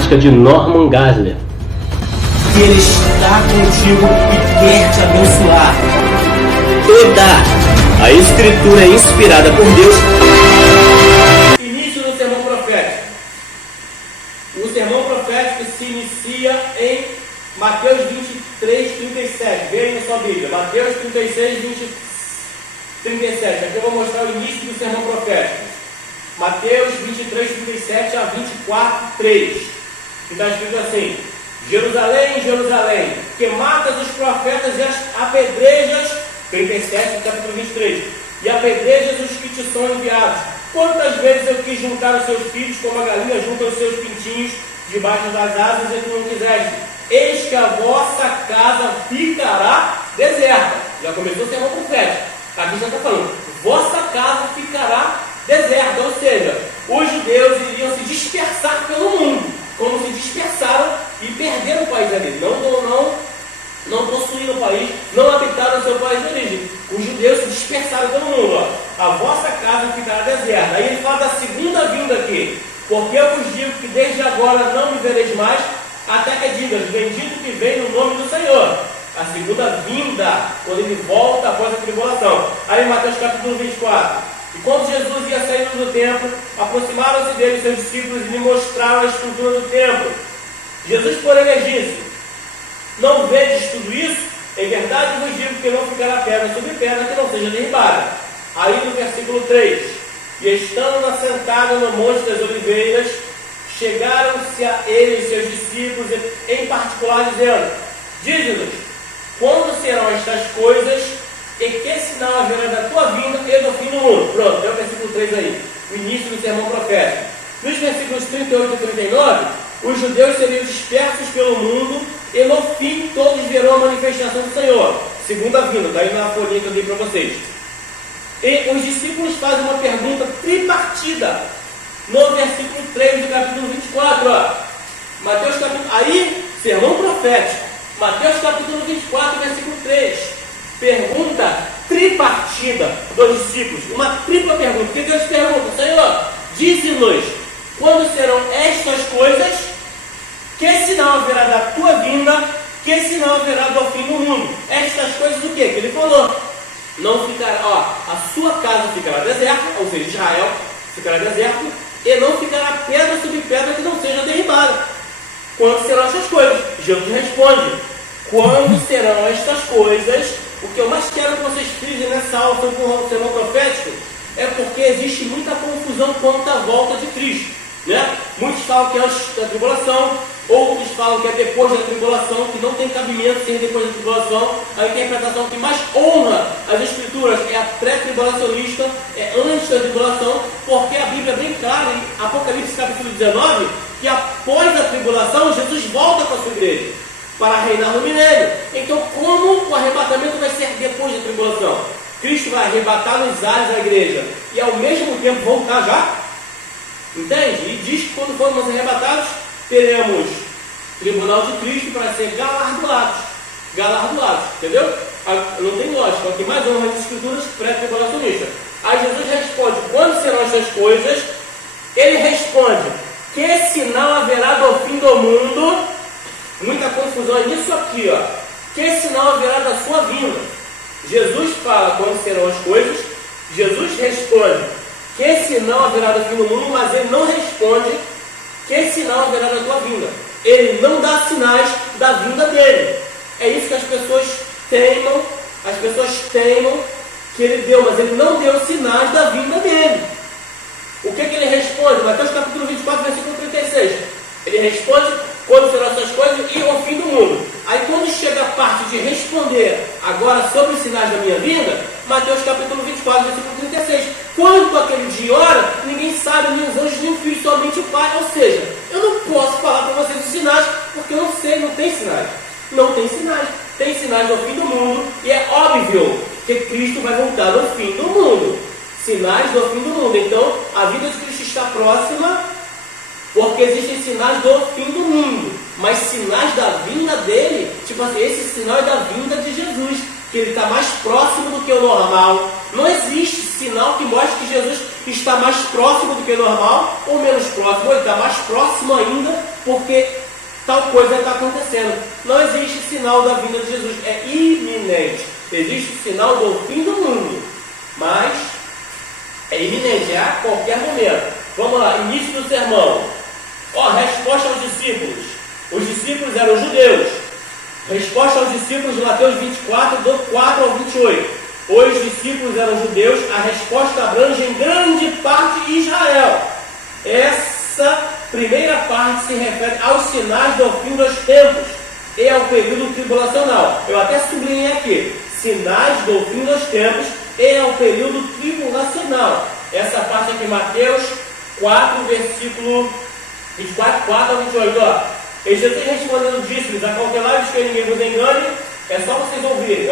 temática de Norman Geisler. Ele está contigo e quer te abençoar. Toda a Escritura é inspirada por Deus. Início do sermão profético. O sermão profético se inicia em Mateus 23, 37. Veja aí na sua Bíblia. Mateus 36, 37. Aqui eu vou mostrar o início do sermão profético. Mateus 23, 37 a 24, 3. Que está escrito assim: Jerusalém, Jerusalém, que matas os profetas e as apedrejas, 37, capítulo 23, e apedrejas os que te são enviados. Quantas vezes eu quis juntar os seus filhos, como a galinha junta os seus pintinhos debaixo das asas, e tu não quiseste. Eis que a vossa casa ficará deserta. Já começou o sermão profético. Aqui já está falando, vossa casa ficará deserta, ou seja, os judeus iriam se dispersar pelo mundo, como se dispersaram e perderam o país ali. Não possuíram o país, não habitaram o seu país de origem. Os judeus se dispersaram pelo mundo. A vossa casa ficará deserta. Aí ele fala da segunda vinda aqui. Porque eu vos digo que desde agora não me vereis mais, até que digas, bendito que vem no nome do Senhor. A segunda vinda, quando ele volta após a tribulação. Aí Mateus capítulo 24. E quando Jesus ia saindo do templo, aproximaram-se dele seus discípulos e lhe mostraram a estrutura do templo. Jesus, porém, lhes disse: não vedes tudo isso? Em verdade vos digo que não ficará pedra sobre pedra que não seja derribada. Aí no versículo 3: e estando assentados no Monte das Oliveiras, chegaram-se a ele seus discípulos, em particular, dizendo: dize-nos, quando serão estas coisas, e que sinal haverá da tua vinda e do fim do mundo? Pronto, é o versículo 3 aí, o início do sermão profético. Nos versículos 38 e 39, os judeus seriam dispersos pelo mundo, e no fim todos verão a manifestação do Senhor. Segunda vinda, está aí na folhinha que eu dei para vocês. E os discípulos fazem uma pergunta tripartida no versículo 3 do capítulo 24. Mateus capítulo, aí, sermão profético. Mateus capítulo 24, versículo 3. Pergunta tripartida dos discípulos. Uma tripla pergunta. O que Deus pergunta? Senhor, dize-nos, quando serão estas coisas? Que sinal haverá da tua vinda? Que sinal haverá do fim do mundo? Estas coisas o que? Que ele falou. Não ficará, a sua casa ficará deserta, ou seja, Israel ficará deserto, e não ficará pedra sobre pedra que não seja derribada. Quando serão estas coisas? Jesus responde: quando serão estas coisas? O que eu mais quero que vocês frisem nessa aula sobre o sermão profético é porque existe muita confusão quanto à volta de Cristo, né? Muitos falam que é antes da tribulação, outros falam que é depois da tribulação, que não tem cabimento ser depois da tribulação. A interpretação que mais honra as Escrituras é a pré-tribulacionista, é antes da tribulação, porque a Bíblia é bem clara em Apocalipse capítulo 19, que após a tribulação Jesus volta para a sua igreja para reinar no milênio. Então, como o arrebatamento vai ser depois da tribulação? Cristo vai arrebatar nos ares da igreja e ao mesmo tempo voltar já? Entende? E diz que quando formos arrebatados, teremos tribunal de Cristo para ser galardoados. Galardoados, entendeu? Não tem lógica. O que mais honra as Escrituras pré-tribulacionista. Aí Jesus responde: quando serão estas coisas? Ele responde: que sinal haverá do fim do mundo? Muita confusão é nisso aqui, ó. Que sinal haverá da sua vinda? Jesus fala quando serão as coisas. Jesus responde: que sinal haverá do fim do mundo? Mas ele não responde: que sinal haverá da tua vinda? Ele não dá sinais da vinda dele. É isso que as pessoas teimam. As pessoas teimam que ele deu, mas ele não deu sinais da vinda dele. O que ele responde? Mateus capítulo 24, versículo 36. Ele responde quando serão essas coisas e o fim do mundo. Aí quando chega a parte de responder agora sobre os sinais da minha vinda, Mateus capítulo 24, versículo 36. Quanto aquele dia e hora, ninguém sabe, nem os anjos, nem o filho, somente o Pai. Ou seja, eu não posso falar para vocês os sinais, porque eu não sei, não tem sinais. Não tem sinais. Tem sinais do fim do mundo, e é óbvio que Cristo vai voltar no fim do mundo. Sinais do fim do mundo. Então, a vida de Cristo está próxima, porque existem sinais do fim do mundo, mas sinais da vinda dele, tipo assim, esse sinal é da vinda de Jesus, que ele está mais próximo do que o normal. Não existe sinal que mostre que Jesus está mais próximo do que normal ou menos próximo, ou ele está mais próximo ainda porque tal coisa está acontecendo. Não existe sinal da vinda de Jesus, é iminente. Existe sinal do fim do mundo, mas é iminente, é a qualquer momento. Vamos lá, início do sermão. Resposta aos discípulos. Os discípulos eram judeus. Resposta aos discípulos de Mateus 24, do 4 ao 28. Os discípulos eram judeus, a resposta abrange em grande parte Israel. Essa primeira parte se refere aos sinais do fim dos tempos e ao período tribulacional. Eu até sublinhei aqui, sinais do fim dos tempos e ao período tribulacional. Essa parte aqui, Mateus 4, versículo 24, 4 ao 28. E Jesus respondendo, disse-lhes: acautelai-vos que ninguém vos engane, é só vocês ouvirem.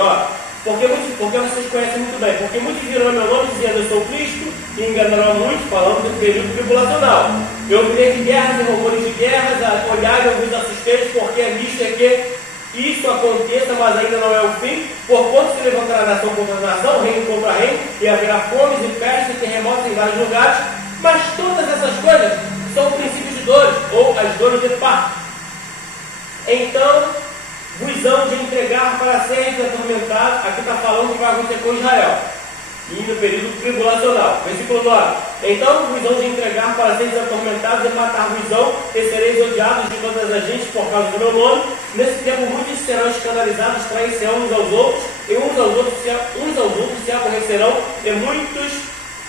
Porque vocês conhecem muito bem. Porque muitos virão meu nome dizendo: eu sou Cristo, e enganarão muitos, falando do período tribulacional. Eu virei de guerras e rumores de guerras, olhai e vos assisteis, porque é visto é que isso aconteça, mas ainda não é o fim. Porquanto se levantará nação contra nação, reino contra reino, e haverá fomes e pestes e terremotos em vários lugares. Mas todas essas coisas são princípios de dores, ou as dores de parto. Então vos hão de entregar para seres atormentados. Aqui está falando que vai acontecer com Israel, e no período tribulacional. Versículo 9. Então vos hão de entregar para seres atormentados e matar-vos-ão, e sereis odiados de todas as gentes por causa do meu nome. Nesse tempo muitos serão escandalizados, trair-se-ão uns aos outros, e uns aos outros se aborrecerão,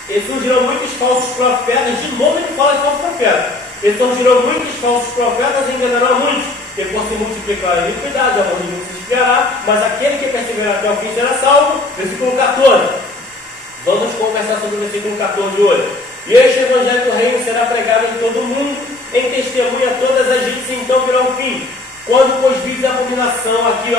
e surgirão muitos falsos profetas. De novo ele fala de falsos profetas. E surgirão muitos falsos profetas e enganarão muitos. E por se multiplicar a iniquidade, o amor de muitos se esfriará, mas aquele que perseverar até o fim será salvo. Versículo 14. Vamos conversar sobre o versículo 14 hoje. E este evangelho do reino será pregado em todo o mundo, em testemunha a todas as gentes, e então virá o fim. Quando, pois, vides a abominação, aqui,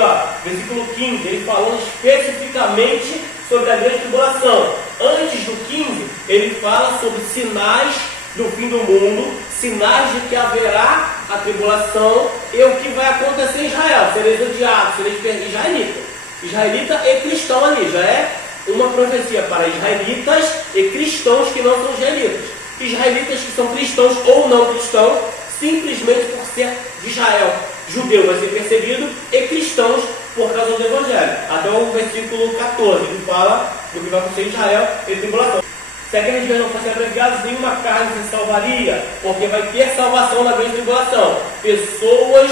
versículo 15, ele falando especificamente sobre a grande tribulação. Antes do 15, ele fala sobre sinais do fim do mundo, sinais de que haverá a tribulação e o que vai acontecer em Israel. Sereis odiados, sereis israelita e cristão ali. Já é uma profecia para israelitas e cristãos que não são israelitas. Israelitas que são cristãos ou não cristãos, simplesmente por ser de Israel. Judeu vai ser perseguido e cristãos por causa do Evangelho. Até o versículo 14, que fala do que vai acontecer em Israel e tribulação. Se aqueles dias não fossem abreviados, nenhuma carne se salvaria, porque vai ter salvação na grande tribulação. Pessoas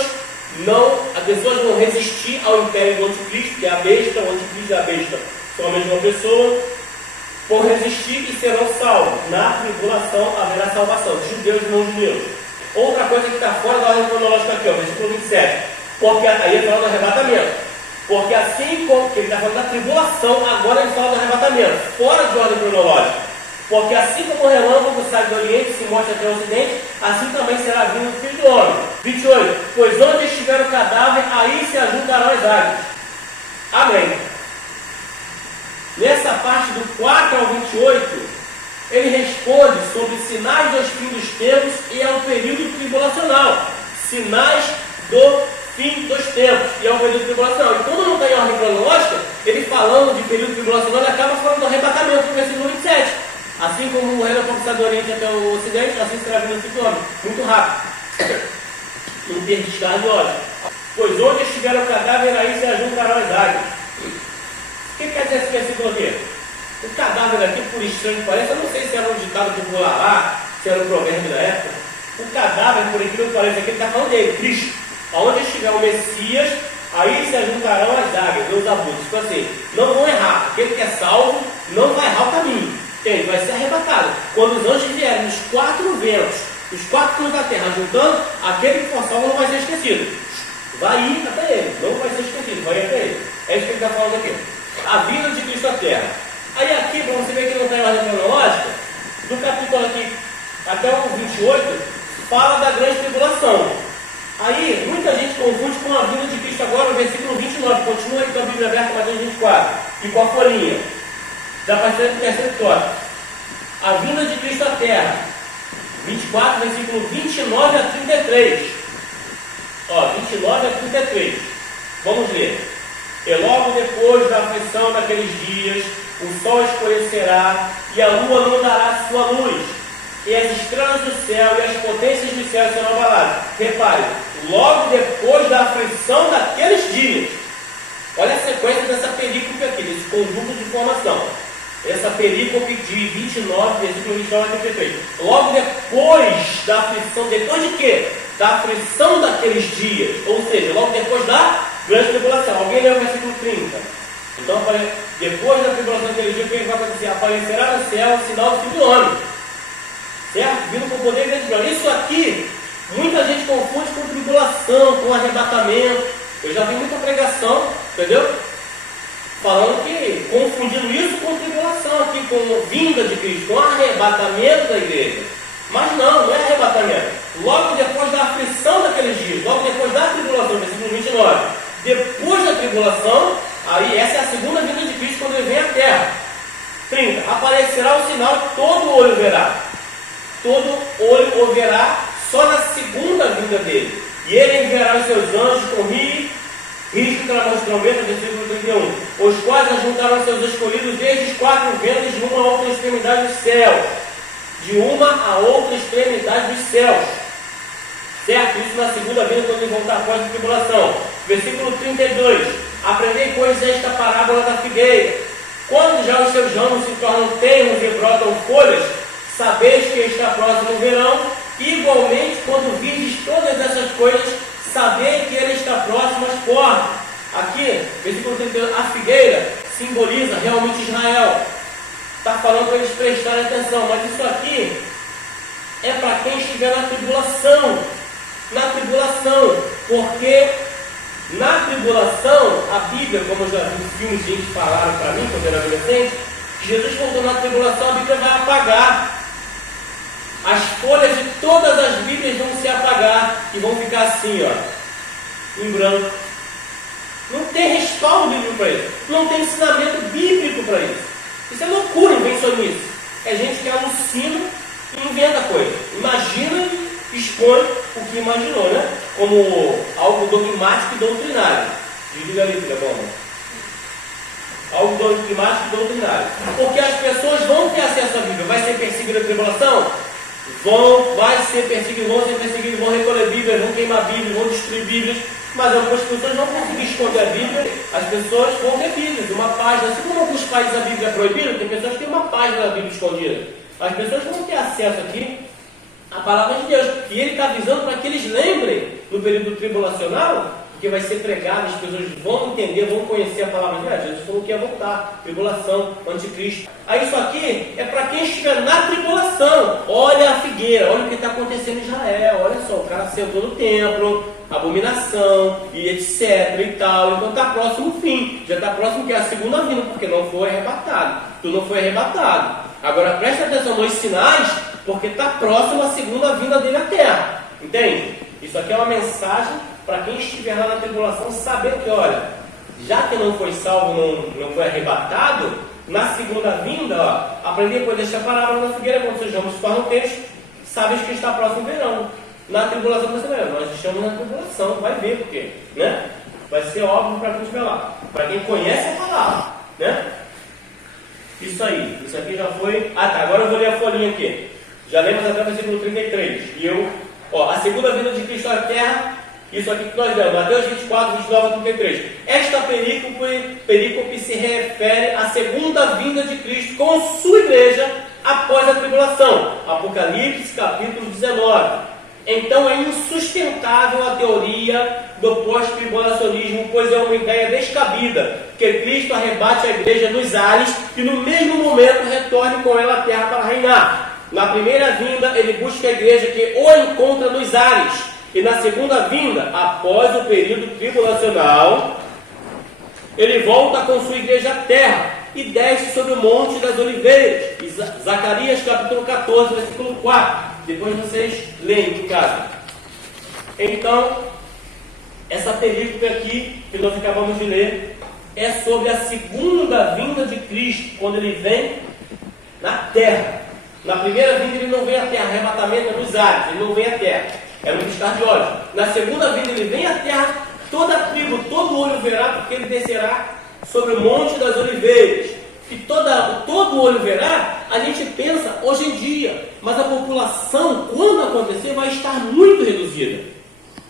vão resistir ao império do anticristo, que é a besta, o anticristo é a besta. São a mesma pessoa, vão resistir e serão salvos. Na tribulação haverá salvação, de judeus e não judeus. Outra coisa que está fora da ordem cronológica aqui, versículo 27. Porque aí ele fala do arrebatamento. Porque assim como ele está falando da tribulação, agora ele fala do arrebatamento, fora de ordem cronológica. Porque assim como o relâmpago sai do Oriente e se mostra até o Ocidente, assim também será vindo o Filho do Homem. 28. Pois onde estiver o cadáver, aí se ajuntarão as águas. Amém. Nessa parte do 4 ao 28, ele responde sobre sinais dos fins dos tempos e ao período tribulacional. Sinais do fim dos tempos e ao período tribulacional. E quando não está em ordem cronológica, ele falando de período tribulacional, ele acaba falando do arrebatamento no versículo 27. Assim como o relâmpago sai do Oriente até o Ocidente, assim será vindo o Filho do Homem. Muito rápido. Não ter descarga de olhos. Pois onde estiver o cadáver, aí se ajuntarão as águas. O que quer dizer esse versículo aqui? O cadáver aqui, por estranho que pareça, eu não sei se era um ditado popular lá, se era um provérbio da época. O cadáver, por incrível que pareça, aqui ele está falando dele, Cristo. Aonde estiver o Messias, aí se ajuntarão as águas, Deus abusos. Tipo assim, não vão errar. Aquele que é salvo não vai errar o caminho. Ele vai ser arrebatado. Quando os anjos vierem nos 4 ventos, os 4 cantos da terra, juntando, aquele que for salvo não vai ser esquecido. Vai ir até ele, não vai ser esquecido, vai ir até ele. É isso que ele está falando aqui. A vinda de Cristo à terra. Aí aqui, para você ver que não está em ordem cronológica, do capítulo aqui até o 28, fala da grande tribulação. Aí, muita gente confunde com a vinda de Cristo agora, no versículo 29. Continua aí com a Bíblia aberta, Mateus 24. E com a folhinha. Já passei no terceiro tópico. A vinda de Cristo à terra. 24, versículo 29 a 33. 29 a 33. Vamos ler. E logo depois da aflição daqueles dias, o sol escurecerá e a lua não dará sua luz, e as estrelas do céu e as potências do céu serão abaladas. Repare, logo depois da aflição daqueles dias. Olha a sequência dessa perícope aqui, desse conjunto de informação. Essa perícope de 29, versículo 29 a 33. Logo depois da aflição, depois de quê? Da aflição daqueles dias. Ou seja, logo depois da grande tribulação. Alguém leu o versículo 30? Então, depois da tribulação daqueles dias, o que vai acontecer? Aparecerá no céu o sinal do Filho do Homem. Certo? Vindo com o poder de Deus. Isso aqui, muita gente confunde com tribulação, com arrebatamento. Eu já vi muita pregação, entendeu? Falando que, confundindo isso com tribulação aqui, com vinda de Cristo, com arrebatamento da igreja. Mas não é arrebatamento. Logo depois da aflição daqueles dias, logo depois da tribulação, versículo 29, depois da tribulação, aí essa é a segunda vinda de Cristo quando ele vem à terra. 30, aparecerá o sinal que todo olho verá. Todo olho o verá só na segunda vinda dele. E ele enviará os seus anjos com rios de clamor de trombeta, versículo 31, os quais ajuntaram seus escolhidos desde os quatro ventos de uma a outra extremidade dos céus. De uma a outra extremidade dos céus. Certo? Isso na segunda vinda, quando ele voltar após a tribulação. Versículo 32. Aprendei, pois, esta parábola da figueira. Quando já os seus ramos se tornam tenros e brotam folhas, sabeis que está próximo o verão. Igualmente, quando virdes todas essas coisas, sabei que ele está próximo às portas. Aqui, versículo 32, a figueira simboliza realmente Israel. Está falando para eles prestarem atenção, mas isso aqui é para quem estiver na tribulação. Na tribulação, porque na tribulação, a Bíblia, como eu já vi em filmes, gente falaram para mim quando eu era adolescente, que Jesus voltou na tribulação, a Bíblia vai apagar. As folhas de todas as Bíblias vão se apagar e vão ficar assim, ó, em branco. Não tem respaldo bíblico para isso. Não tem ensinamento bíblico para isso. Isso é loucura, invencionismo. É gente que alucina e inventa coisa. Imagina e expõe o que imaginou, né? Como algo dogmático e doutrinário. Diga ali, filha bom. Algo dogmático e doutrinário. Porque as pessoas vão ter acesso à Bíblia. Vai ser perseguido a tribulação? Vai ser perseguido, vão recolher Bíblias, vão queimar Bíblias, vão destruir Bíblias, mas algumas pessoas não conseguem esconder a Bíblia. As pessoas vão ter Bíblias, uma página, assim como alguns países a Bíblia é proibida, tem pessoas que têm uma página da Bíblia escondida. As pessoas vão ter acesso aqui à palavra de Deus, e ele está avisando para que eles lembrem no período tribulacional, que vai ser pregado, as pessoas vão entender, vão conhecer a palavra de Deus. Jesus falou que ia voltar, tribulação, anticristo. Aí isso aqui é para quem estiver na tribulação. Olha a figueira, olha o que está acontecendo em Israel. Olha só, o cara sentou no templo, abominação e etc e tal. Então está próximo o fim, já está próximo que é a segunda vinda, porque não foi arrebatado. Tu não foi arrebatado. Agora presta atenção nos sinais, porque está próximo a segunda vinda dele à terra. Entende? Isso aqui é uma mensagem para quem estiver lá na tribulação, saber que, olha, já que não foi salvo, não foi arrebatado, na segunda vinda, ó, aprender depois desta parábola na figueira, quando seus ramos se tornam textos, sabes que está próximo o verão. Na tribulação você vai ver, nós estamos na tribulação, vai ver por quê, né? Vai ser óbvio para quem estiver lá, para quem conhece a palavra, né? Isso aí, isso aqui já foi. Ah tá, agora eu vou ler a folhinha aqui. Já lemos até o versículo 33. E a segunda vinda de Cristo à terra. Isso aqui que nós lemos, Mateus 24, 29 a 33. Esta perícope se refere à segunda vinda de Cristo com sua igreja após a tribulação. Apocalipse, capítulo 19. Então é insustentável a teoria do pós-tribulacionismo, pois é uma ideia descabida, que Cristo arrebate a igreja nos ares e no mesmo momento retorne com ela à terra para reinar. Na primeira vinda, ele busca a igreja que o encontra nos ares. E na segunda vinda, após o período tribulacional, ele volta com sua igreja à terra e desce sobre o Monte das Oliveiras. Zacarias capítulo 14, versículo 4. Depois vocês leem em casa. Então, essa perícope aqui, que nós acabamos de ler, é sobre a segunda vinda de Cristo, quando ele vem na terra. Na primeira vinda ele não vem à terra, arrebatamento é nos ares, ele não vem à terra. É no piscar de olhos. Na segunda vinda ele vem à terra, toda a tribo, todo olho verá, porque ele descerá sobre o Monte das Oliveiras. que todo olho verá, a gente pensa hoje em dia, mas a população, quando acontecer, vai estar muito reduzida.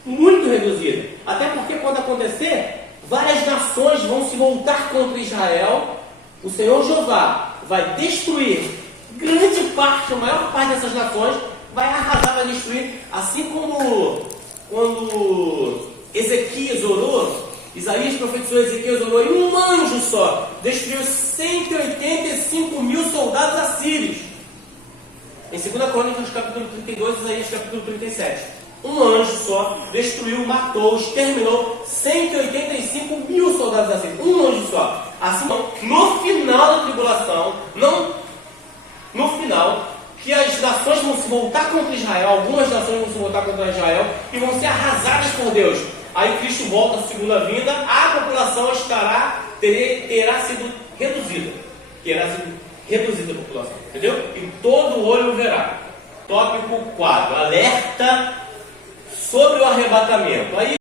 Muito reduzida. Até porque quando acontecer, várias nações vão se voltar contra Israel. O Senhor Jeová vai destruir grande parte, a maior parte dessas nações, vai arrasar, vai destruir, assim como quando Ezequias orou, Isaías profetizou, Ezequias orou, e um anjo só destruiu 185 mil soldados assírios. Em 2 Crônicas, capítulo 32, Isaías, capítulo 37. Um anjo só destruiu, matou, exterminou 185 mil soldados assírios. Um anjo só. Assim, no final da tribulação, no final, que as nações vão se voltar contra Israel, algumas nações vão se voltar contra Israel e vão ser arrasadas por Deus. Aí Cristo volta à segunda vinda, a população terá sido reduzida. Terá sido reduzida a população, entendeu? E todo olho verá. Tópico 4, alerta sobre o arrebatamento. Aí